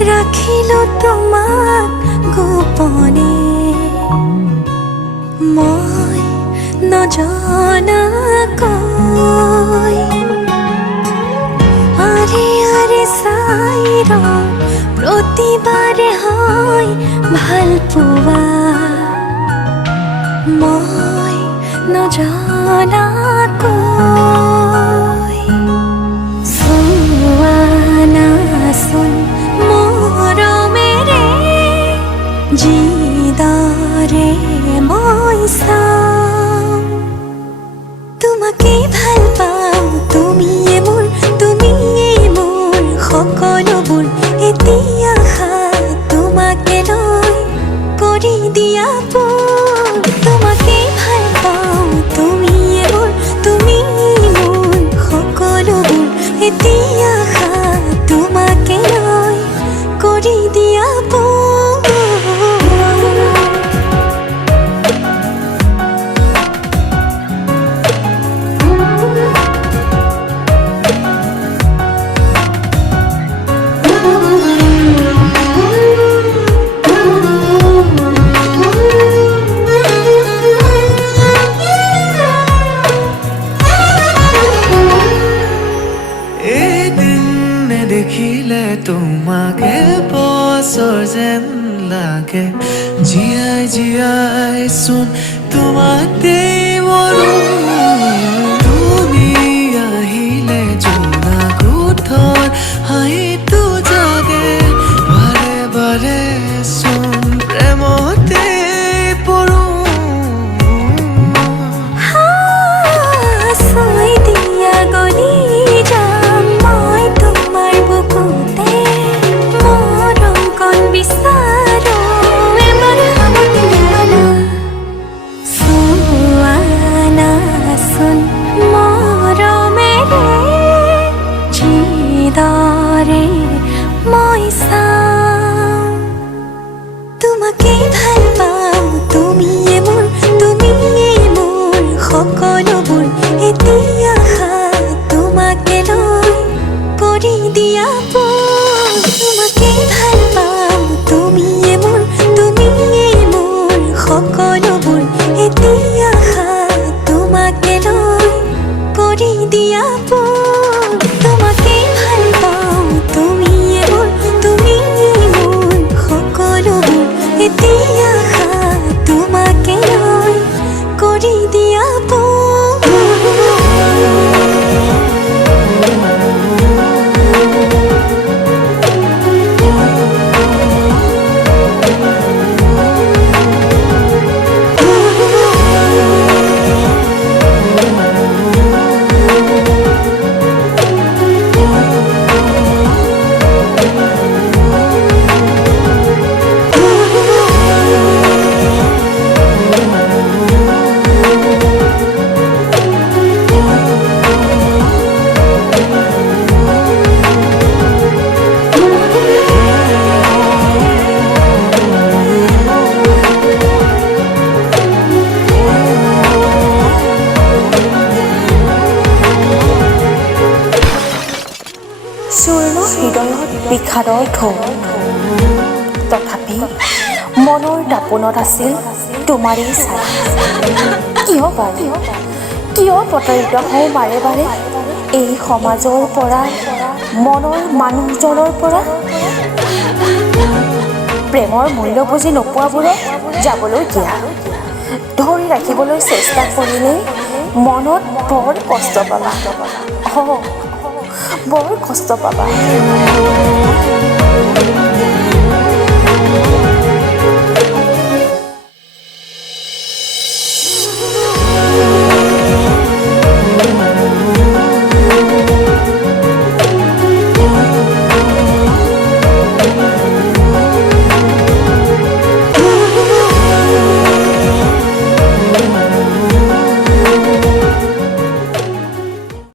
ৰাখিলো তোমাক গোপনে মই নজনাকৈ আৰে আৰে চাই প্ৰতিবাৰে হয় ভাল পোৱা মই নজনাকৈ চোৱা নাচোন মৰমেৰে যিদৰে মই চাওঁ তোমাকেই ভাল পাওঁ তুমিয়ে মোৰ সকলোবোৰ এতিয়া তোমাকে লৈ কৰি দিয়া তোমাকেই ভাল পাওঁ তুমিয়ে মোৰ সকলোবোৰ এতিয়া তোমাকে লৈ কৰি দিয়া দেখিলে তোমাকে বছৰ যেন লাগে জীয়াই জীয়াই চোন তোমাকেই মৰো তুমি আহিলে জোনা কোঠৰ হাঁহিটো জাগে বাৰে বাৰে চোন প্ৰেমতে পৰো মই চাওঁ তোমাকেই ভাল পাওঁ তুমিয়ে মোৰ সকলোবোৰ এতিয়া তোমাকে লৈ কৰি দিয়া তোমাকেই ভাল পাওঁ তুমিয়ে মোৰ সকলোবোৰ এতিয়া তোমাকে লৈ কৰি দিয়া তোমাকেই ভাল পাওঁ তুমিয়ে মোৰ সকলোবোৰ এতিয়া তোমাকে লৈ কৰি দিয়া চূৰ্ণ হৃদয়ত বিষাদৰ ঢৌ তথাপি মনৰ দাপোনত আছিল তোমাৰেই ছায়া কিয় প্ৰতাৰিত হওঁ বাৰে বাৰে এই সমাজৰ পৰা মনৰ মানুহজনৰ পৰা প্ৰেমৰ মূল্য বুজি নোপোৱাবোৰক যাবলৈ দিয়া ধৰি ৰাখিবলৈ চেষ্টা কৰিলে মনত বৰ কষ্ট পাবা বৰ কষ্ট পাবা